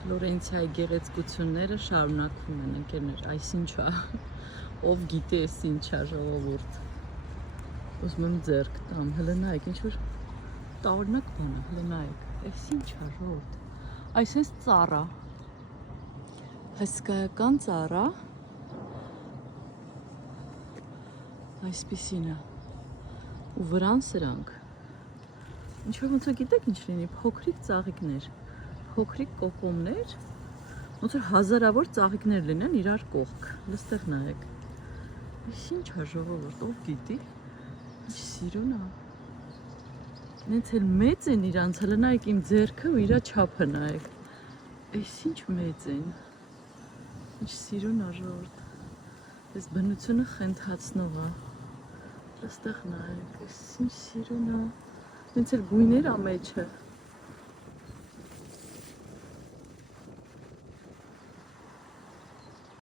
Ֆլորենցիայի գեղեցկությունները շարունակվում են, ընկերներ, այսինչ է, ով գիտե էս ինչ է ժողովուրդ, ուզում եմ ձեռք տամ, հլը նայեք, ինչ-որ տարօրինակ բան է, հլը նայեք, էս ինչ է ժողովուրդ, այս հենց ծառա, հսկայական ծառա, այսպիսին է, ու վրան սրանք, ինչ-որ ոնց որ գիտեք ինչ լինի, փոքրիկ ծաղիկներ, փոքրիկ կոկոմներ, ոնց որ հազարավոր ծաղիկներ լինեն իրար կողք, լստեղ նայեք, այս ինչ է ժողովուրդ, ով գիտի, ինչ սիրուն է, նենց էլ մեծ են իրանց, հլը նայեք իմ ձեռքը ու իրա չափը նայեք, այս ինչ մեծ են, ինչ սիրուն է ժողովուրդ, այս բնությունը խենթացնող է, լստեղ նայեք, այս ինչ սիրուն է, նենց էլ գույներ ա մեջը,